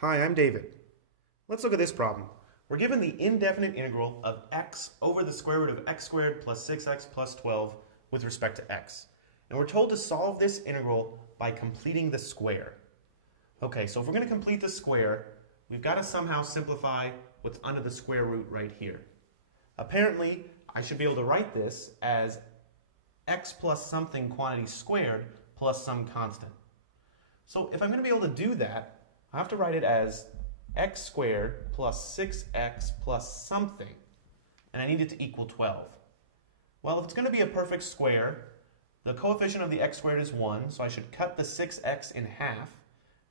Hi, I'm David. Let's look at this problem. We're given the indefinite integral of x over the square root of x squared plus 6x plus 12 with respect to x. And we're told to solve this integral by completing the square. Okay, so if we're going to complete the square, we've got to somehow simplify what's under the square root right here. Apparently, I should be able to write this as x plus something quantity squared plus some constant. So if I'm going to be able to do that, I have to write it as x squared plus 6x plus something, and I need it to equal 12. Well, if it's going to be a perfect square, the coefficient of the x squared is 1, so I should cut the 6x in half,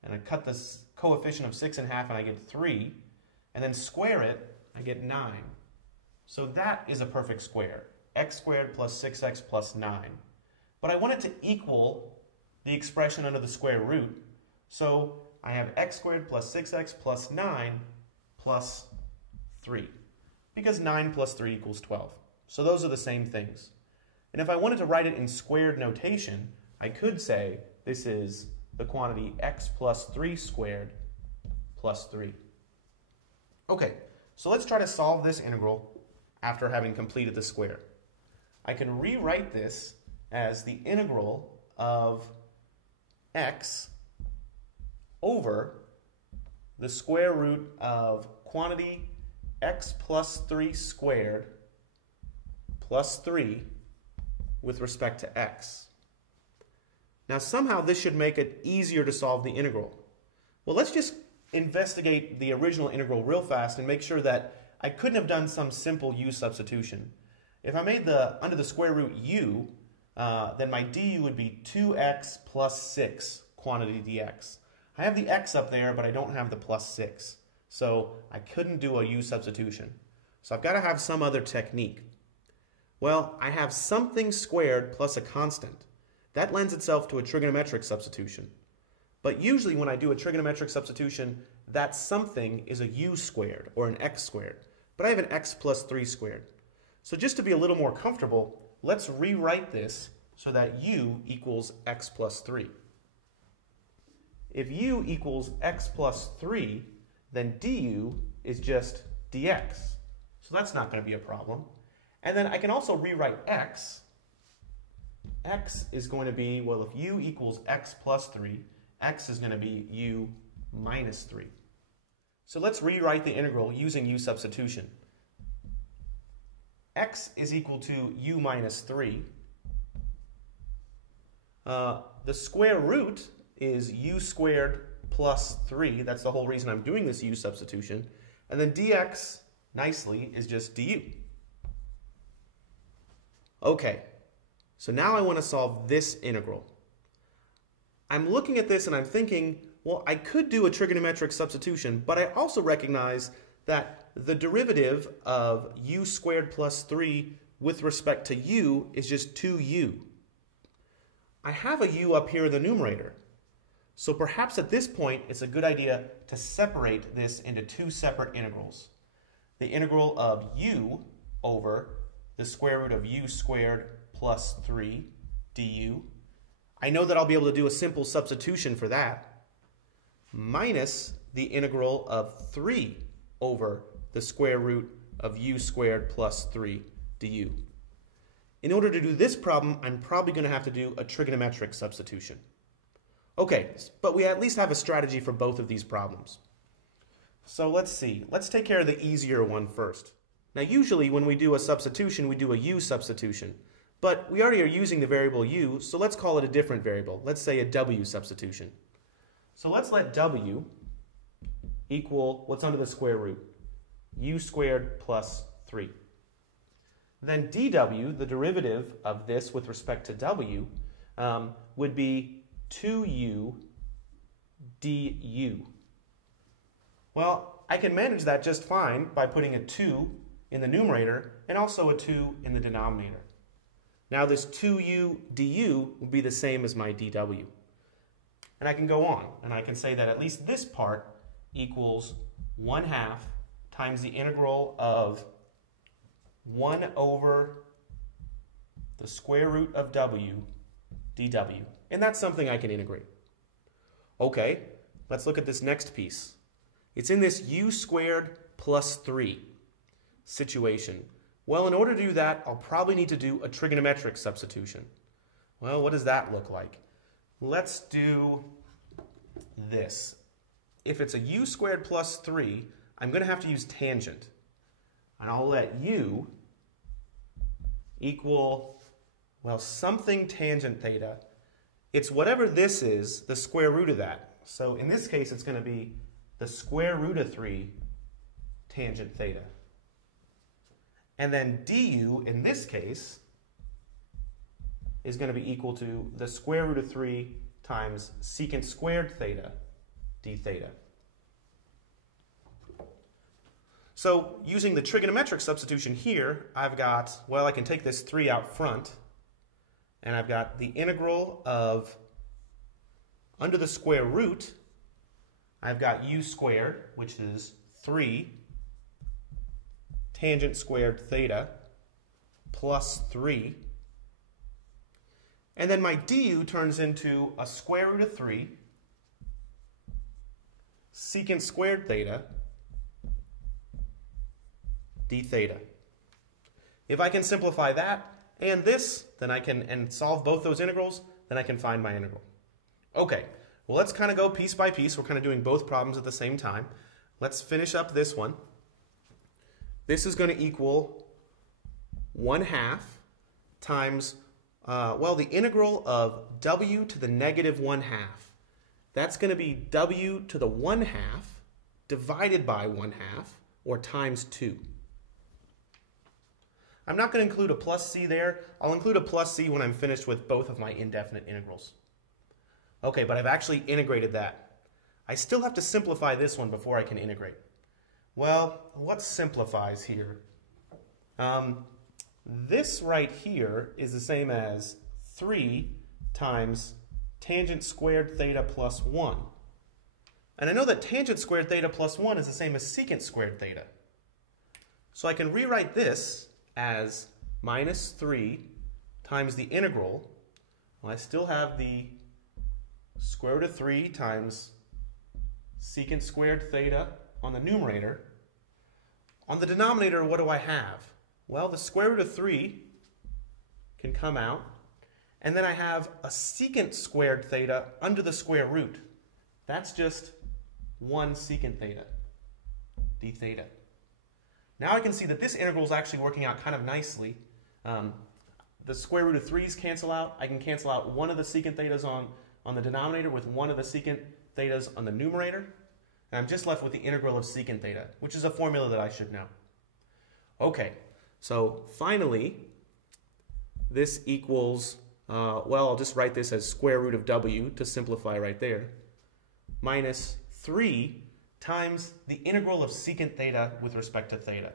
and I cut the coefficient of 6 in half and I get 3, and then square it, I get 9. So that is a perfect square, x squared plus 6x plus 9. But I want it to equal the expression under the square root, so I have x squared plus 6x plus 9 plus 3, because 9 plus 3 equals 12. So those are the same things. And if I wanted to write it in squared notation, I could say this is the quantity x plus 3 squared plus 3. Okay, so let's try to solve this integral after having completed the square. I can rewrite this as the integral of x over the square root of quantity x plus 3 squared plus 3 with respect to x. Now somehow this should make it easier to solve the integral. Well, let's just investigate the original integral real fast and make sure that I couldn't have done some simple u substitution. If I made the under the square root u, then my du would be 2x plus 6 quantity dx. I have the x up there, but I don't have the plus 6. So I couldn't do a u substitution. So I've got to have some other technique. Well, I have something squared plus a constant. That lends itself to a trigonometric substitution. But usually when I do a trigonometric substitution, that something is a u squared or an x squared. But I have an x plus 3 squared. So just to be a little more comfortable, let's rewrite this so that u equals x plus 3. If u equals x plus 3, then du is just dx. So that's not going to be a problem. And then I can also rewrite x. X is going to be, well, if u equals x plus 3, x is going to be u minus 3. So let's rewrite the integral using u substitution. X is equal to u minus 3. The square root is u squared plus 3. That's the whole reason I'm doing this u substitution. And then dx, nicely, is just du. Okay, so now I want to solve this integral. I'm looking at this and I'm thinking, well, I could do a trigonometric substitution, but I also recognize that the derivative of u squared plus 3 with respect to u is just 2u. I have a u up here in the numerator. So perhaps at this point, it's a good idea to separate this into two separate integrals. The integral of u over the square root of u squared plus 3 du. I know that I'll be able to do a simple substitution for that, minus the integral of 3 over the square root of u squared plus 3 du. In order to do this problem, I'm probably going to have to do a trigonometric substitution. Okay, but we at least have a strategy for both of these problems. So let's see. Let's take care of the easier one first. Now usually when we do a substitution, we do a u substitution. But we already are using the variable u, so let's call it a different variable. Let's say a w substitution. So let's let w equal what's under the square root? U squared plus 3. Then dw, the derivative of this with respect to w, would be 2u du. Well, I can manage that just fine by putting a 2 in the numerator and also a 2 in the denominator. Now this 2u du will be the same as my dw. And I can go on, and I can say that at least this part equals 1/2 times the integral of 1 over the square root of w dw. And that's something I can integrate. Okay, let's look at this next piece. It's in this u squared plus 3 situation. Well, in order to do that, I'll probably need to do a trigonometric substitution. Well, what does that look like? Let's do this. If it's a u squared plus 3, I'm going to have to use tangent. And I'll let u equal, well, something tangent theta. It's whatever this is, the square root of that. So in this case, it's going to be the square root of 3 tangent theta. And then du, in this case, is going to be equal to the square root of 3 times secant squared theta d theta. So using the trigonometric substitution here, I've got, well, I can take this 3 out front, and I've got the integral of, under the square root, I've got u squared, which is 3 tangent squared theta plus 3. And then my du turns into a square root of 3 secant squared theta d theta. If I can simplify that and this, then I can, and solve both those integrals, then I can find my integral. Okay, well, let's kind of go piece by piece. We're kind of doing both problems at the same time. Let's finish up this one. This is going to equal 1/2 times, well, the integral of w to the negative 1/2. That's going to be w to the 1/2 divided by 1/2, or times 2. I'm not going to include a plus c there. I'll include a plus c when I'm finished with both of my indefinite integrals. Okay, but I've actually integrated that. I still have to simplify this one before I can integrate. Well, what simplifies here? This right here is the same as 3 times tangent squared theta plus 1. And I know that tangent squared theta plus 1 is the same as secant squared theta. So I can rewrite this as minus 3 times the integral. Well, I still have the square root of 3 times secant squared theta on the numerator. On the denominator, what do I have? Well, the square root of 3 can come out, and then I have a secant squared theta under the square root. That's just 1 secant theta, d theta. Now I can see that this integral is actually working out kind of nicely. The square root of 3's cancel out. I can cancel out one of the secant thetas on the denominator with one of the secant thetas on the numerator. And I'm just left with the integral of secant theta, which is a formula that I should know. Okay, so finally, this equals, well, I'll just write this as square root of w to simplify right there, minus 3 times the integral of secant theta with respect to theta.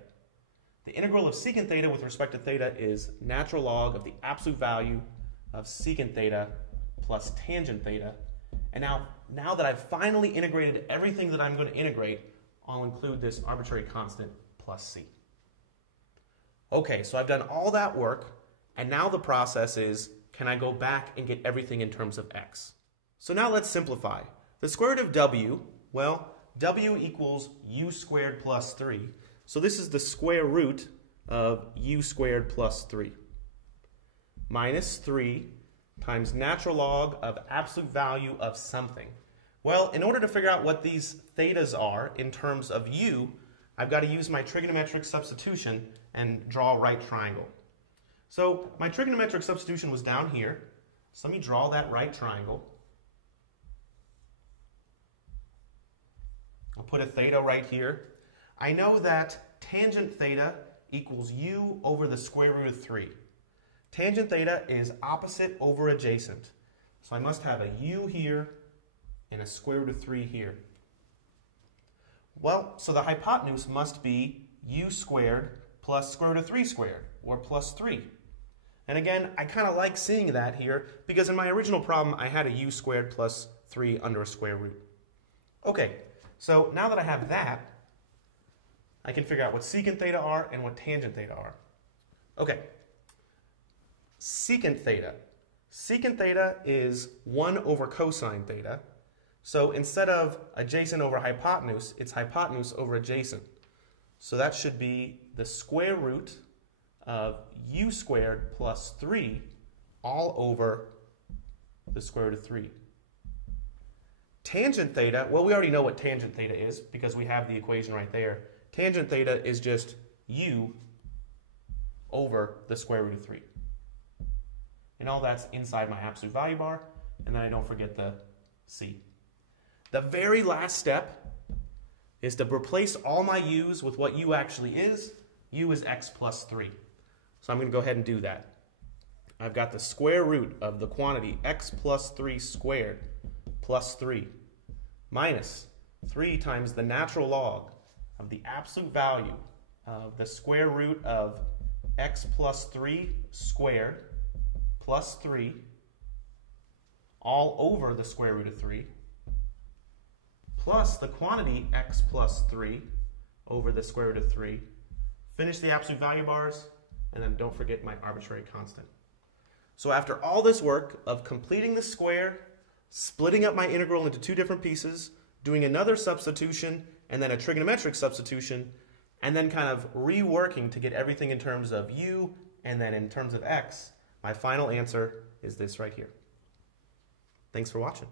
The integral of secant theta with respect to theta is natural log of the absolute value of secant theta plus tangent theta. And now that I've finally integrated everything that I'm going to integrate, I'll include this arbitrary constant plus c. Okay, so I've done all that work, and now the process is, can I go back and get everything in terms of x? So now let's simplify. The square root of w, well, w equals u squared plus 3. So this is the square root of u squared plus 3. Minus 3 times natural log of absolute value of something. Well, in order to figure out what these thetas are in terms of u, I've got to use my trigonometric substitution and draw a right triangle. So my trigonometric substitution was down here. So let me draw that right triangle. I'll put a theta right here. I know that tangent theta equals u over the square root of 3. Tangent theta is opposite over adjacent. So I must have a u here and a square root of 3 here. Well, so the hypotenuse must be u squared plus square root of 3 squared, or plus 3. And again, I kind of like seeing that here, because in my original problem, I had a u squared plus 3 under a square root. Okay, so now that I have that, I can figure out what secant theta are and what tangent theta are. Okay, secant theta. Secant theta is 1 over cosine theta. So instead of adjacent over hypotenuse, it's hypotenuse over adjacent. So that should be the square root of u squared plus 3 all over the square root of 3. Tangent theta, well, we already know what tangent theta is because we have the equation right there. Tangent theta is just u over the square root of 3. And all that's inside my absolute value bar, and then I don't forget the c. The very last step is to replace all my u's with what u actually is. U is x plus 3. So I'm going to go ahead and do that. I've got the square root of the quantity x plus 3 squared plus 3 minus 3 times the natural log of the absolute value of the square root of x plus 3 squared plus 3 all over the square root of 3 plus the quantity x plus 3 over the square root of 3. Finish the absolute value bars, and then don't forget my arbitrary constant. So after all this work of completing the square, splitting up my integral into two different pieces, doing another substitution, and then a trigonometric substitution, and then kind of reworking to get everything in terms of u and then in terms of x, my final answer is this right here. Thanks for watching.